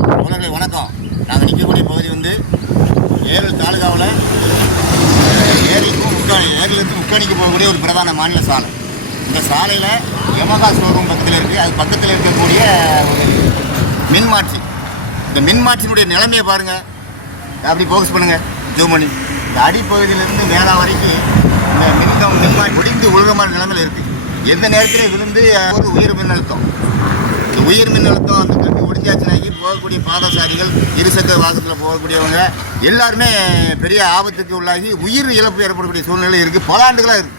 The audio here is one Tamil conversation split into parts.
உலகளே வணக்கம். நாங்கள் நிற்கக்கூடிய பகுதி வந்து ஏரல் தாலுகாவில் ஏரிலிருந்து முக்காணிக்கு போகக்கூடிய ஒரு பிரதான மாநில சாலை. இந்த சாலையில் யமகா ஷோரூம் பக்கத்தில் இருக்குது. அது பக்கத்தில் இருக்கக்கூடிய ஒரு மின்மாற்றி. இந்த மின்மாற்றியினுடைய நிலைமையை பாருங்கள், அப்படி ஃபோக்கஸ் பண்ணுங்கள், ஜூம் பண்ணி. இந்த அடிப்பகுதியிலிருந்து மேலே வரைக்கும் இந்த மின்மாற்றி ஒடிந்து உலகமான நிலைமையில் இருக்குது. எந்த நேரத்திலே விழுந்து ஒரு உயர் மின்னழுத்தம், இந்த உயர் மின்னழுத்தம் அந்த கம்பி ஒடிஞ்சாச்சுனாக்கி போகக்கூடிய பாதசாரிகள், இருசக்கர வாகனத்தில் போகக்கூடியவங்க எல்லாருமே பெரிய ஆபத்துக்கு உள்ளாகி உயிர் இழப்பு ஏற்படக்கூடிய சூழ்நிலை இருக்குது. பல ஆண்டுகளாக இருக்குது.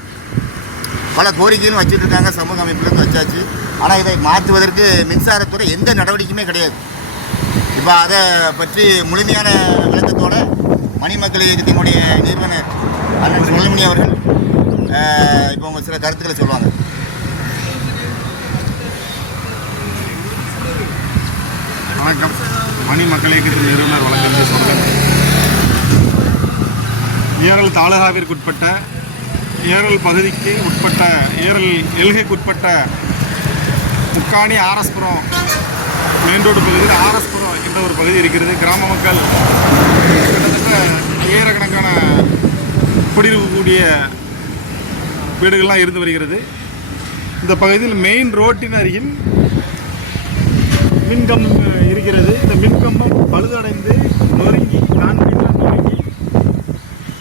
பல கோரிக்கைகளும் வச்சுட்டு இருக்காங்க, சமூக அமைப்புலேருந்து வச்சாச்சு. ஆனால் இதை மாற்றுவதற்கு மின்சாரத்துறை எந்த நடவடிக்கையுமே கிடையாது. இப்போ அதை பற்றி முழுமையான விளக்கத்தோடு மணிமக்கள் இயக்கத்தினுடைய நிறுவனர் அண்ணன் சுழல்மணி அவர்கள் இப்போ உங்கள் சில கருத்துக்களை சொல்லுவாங்க. வணக்கம். மணிமக்கள் இயக்கத்தின் நிறுவனர் வழங்குகின்ற சொல்லுங்கள். ஏரல் தாலுகாவிற்குட்பட்ட ஏரல் பகுதிக்கு உட்பட்ட ஏரல் எல்கைக்குட்பட்ட முக்காணி ஆர்எஸ்புரம் மெயின் ரோடு பகுதியில் ஆர்எஸ்புரம் என்ற ஒரு பகுதி இருக்கிறது. கிராம மக்கள் கிட்டத்தட்ட ஆயிரக்கணக்கான குடியிருக்கக்கூடிய வீடுகள்லாம் இருந்து வருகிறது. இந்த பகுதியில் மெயின் ரோட்டின் அருகில் மின்கம்பம் இருக்கிறது. இந்த மின்கம்பம் பழுதடைந்து நொறுங்கி கான்கிரீட்டில் நொறுங்கி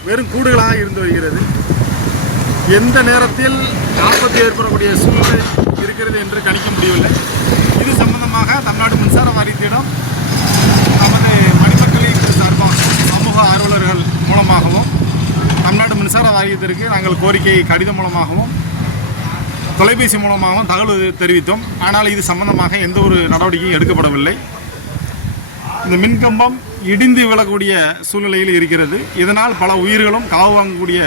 வெறும் கூடுகளாக இருந்து வருகிறது. எந்த நேரத்தில் ஆபத்து ஏற்படக்கூடிய சூழ்நிலை இருக்கிறது என்று கணிக்க முடியவில்லை. இது சம்பந்தமாக தமிழ்நாடு மின்சார வாரியத்திடம் நமது மணிமக்கள் இயக்கத்தின் சார்பாக சமூக ஆர்வலர்கள் மூலமாகவும் தமிழ்நாடு மின்சார வாரியத்திற்கு நாங்கள் கோரிக்கை கடிதம் மூலமாகவும் தொலைபேசி மூலமாகவும் தகவல் தெரிவித்தோம். ஆனால் இது சம்பந்தமாக எந்த ஒரு நடவடிக்கையும் எடுக்கப்படவில்லை. இந்த மின்கம்பம் இடிந்து விழக்கூடிய சூழ்நிலையில் இருக்கிறது. இதனால் பல உயிர்களும் காவு வாங்கக்கூடிய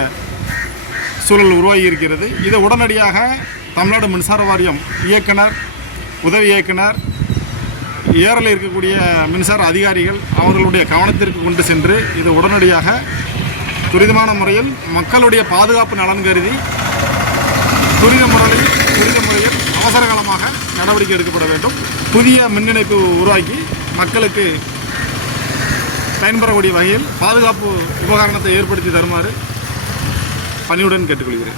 சூழல் உருவாகி இருக்கிறது. இதை உடனடியாக தமிழ்நாடு மின்சார வாரியம் இயக்குனர், உதவி இயக்குனர், ஏரலில் இருக்கக்கூடிய மின்சார அதிகாரிகள் அவர்களுடைய கவனத்திற்கு கொண்டு சென்று இதை உடனடியாக துரிதமான முறையில் மக்களுடைய பாதுகாப்பு நலன் கருதி துரித முறையில் அவசர காலமாக நடவடிக்கை எடுக்கப்பட வேண்டும். புதிய மின் இணைப்பு உருவாக்கி மக்களுக்கு பயன்பெறக்கூடிய வகையில் பாதுகாப்பு உபகரணத்தை ஏற்படுத்தி தருமாறு பணியுடன் கேட்டுக்கொள்கிறேன்.